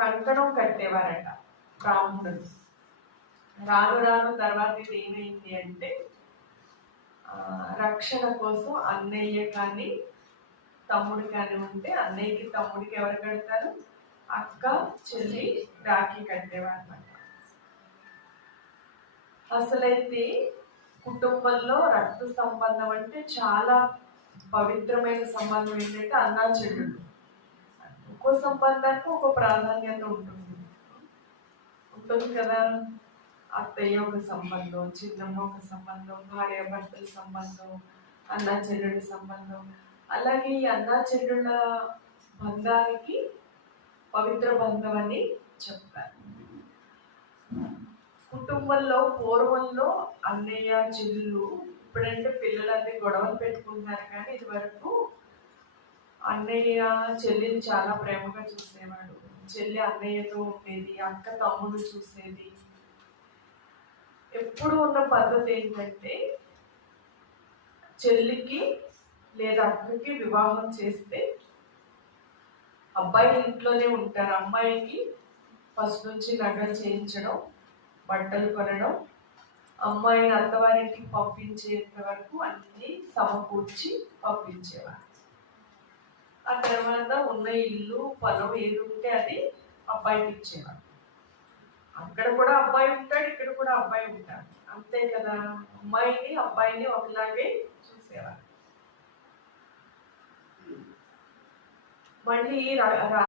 కంకణం కట్టేవారట బ్రాహ్మణులు. రాను రాను తర్వాత ఇది ఏమైంది అంటే రక్షణ కోసం అన్నయ్య కానీ తమ్ముడు కానీ ఉంటే అన్నయ్యకి తమ్ముడికి ఎవరు కడతారు? అక్క చెల్లి రాఖీ కట్టేవారు అన్నమాట. అసలైతే కుటుంబంలో రక్త సంబంధం అంటే చాలా పవిత్రమైన సంబంధం ఏంటంటే అన్నా చెల్లెళ్ళు. ఒక్కో సంబంధానికి ఒక ప్రాధాన్యత ఉంటుంది కదా. అత్తయ్య ఒక సంబంధం, చిన్నమ్మ ఒక సంబంధం, భార్య భర్తల సంబంధం, అన్నా చెల్లెళ్ళ సంబంధం. అలాగే ఈ అన్నా చెల్లెళ్ళ బంధానికి పవిత్ర బంధం అని చెప్తారు. కుటుంబంలో పూర్వంలో అన్నయ్య చెల్లెళ్ళు, ఇప్పుడంటే పిల్లలు అన్ని గొడవలు పెట్టుకుంటున్నారు, కానీ ఇది వరకు అన్నయ్య చెల్లిని చాలా ప్రేమగా చూసేవాడు. చెల్లి అన్నయ్యతో ఉండేది, అక్క తమ్ముడు చూసేది. ఎప్పుడు ఉన్న పద్ధతి ఏంటంటే చెల్లికి లేదా అక్కకి వివాహం చేస్తే అబ్బాయి ఇంట్లోనే ఉంటారు. అమ్మాయికి ఫస్ట్ నుంచి నగలు చేయించడం, బట్టలు కొనడం, అమ్మాయిని అత్తవారింటికి పంపించేంత వరకు అన్ని సమకూర్చి పంపించేవారు. ఆ తర్వాత ఉన్న ఇల్లు పొలం ఏది ఉంటే అది అబ్బాయికి ఇచ్చేవారు. అక్కడ కూడా అబ్బాయి ఉంటాడు, ఇక్కడ కూడా అబ్బాయి ఉంటాడు, అంతే కదా. అమ్మాయిని అబ్బాయిని ఒకలాగే చూసేవారు. మళ్ళీ